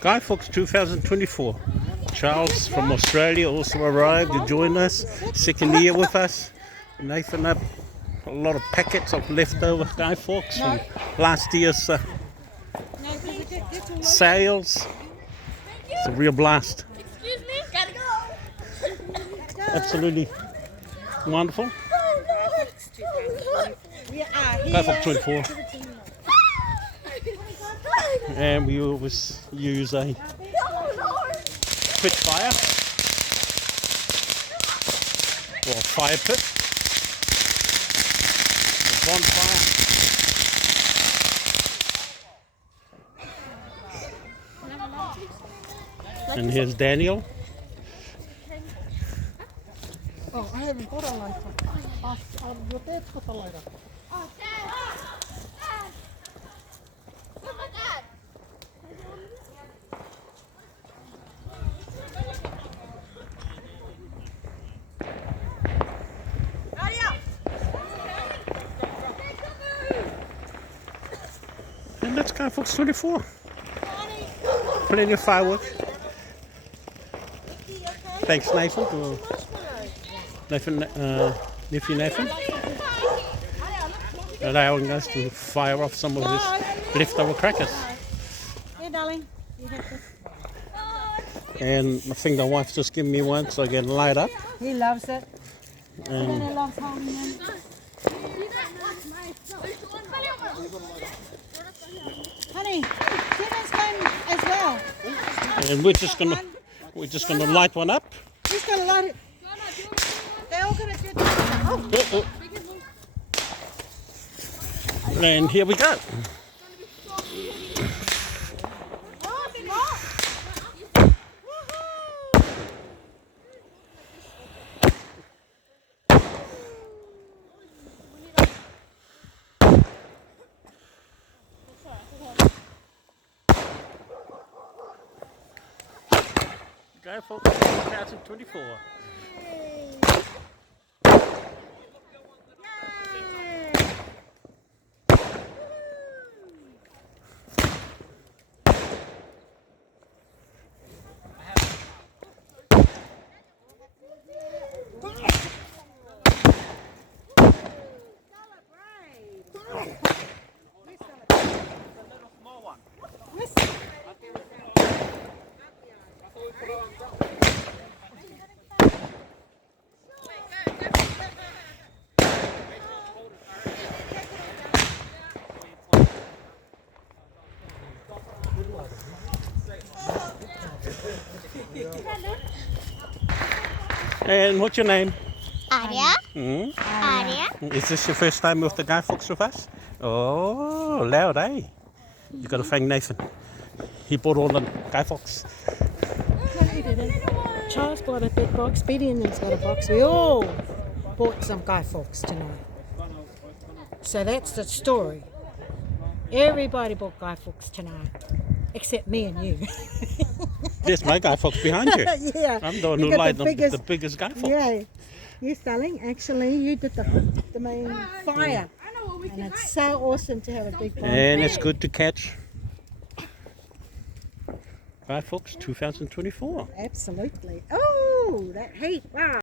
Guy Fawkes 2024. Charles from Australia also arrived to join us. Second year with us. Nathan up a lot of packets of leftover Guy Fawkes from last year's sales. It's a real blast. Excuse me, gotta go. Absolutely wonderful. Guy Fawkes 24. And we always use a pit fire or fire pit, a bonfire. And here's Daniel. Oh, I haven't got a lighter. Your dad's got the lighter. Oh, Dad! Dad! Where's my dad? And that's Guy Fawkes 24. Plenty of fireworks. Thanks, Nathan. Nephew Nathan. Allowing us to fire off some of his leftover crackers. Here, darling. You have this. And I think the wife's just given me one so I can light up. He loves it. And He loves holding it. Honey, dinner's done as well. and we're just gonna light one up. Who's going to light it? They're all going to do it. Oh. And here we go. Guy Fawkes 2024. And what's your name? Aria? Hmm? Aria? Is this your first time with the Guy Fawkes with us? Oh, loud, eh? You got to thank Nathan. He bought all the Guy Fawkes. No, he didn't. Charles bought a big box. Betty and them's got a box. We all bought some Guy Fawkes tonight. So that's the story. Everybody bought Guy Fawkes tonight. Except me and you. There's my Guy Fawkes behind you. Yeah. I'm the one You who got lighted the the biggest Guy Fawkes. Yeah. Yes, darling. Actually, you did the main fire. And it's so awesome to have a big bonfire. And it's good to catch Guy Fawkes 2024. Absolutely. Oh, that heat. Wow.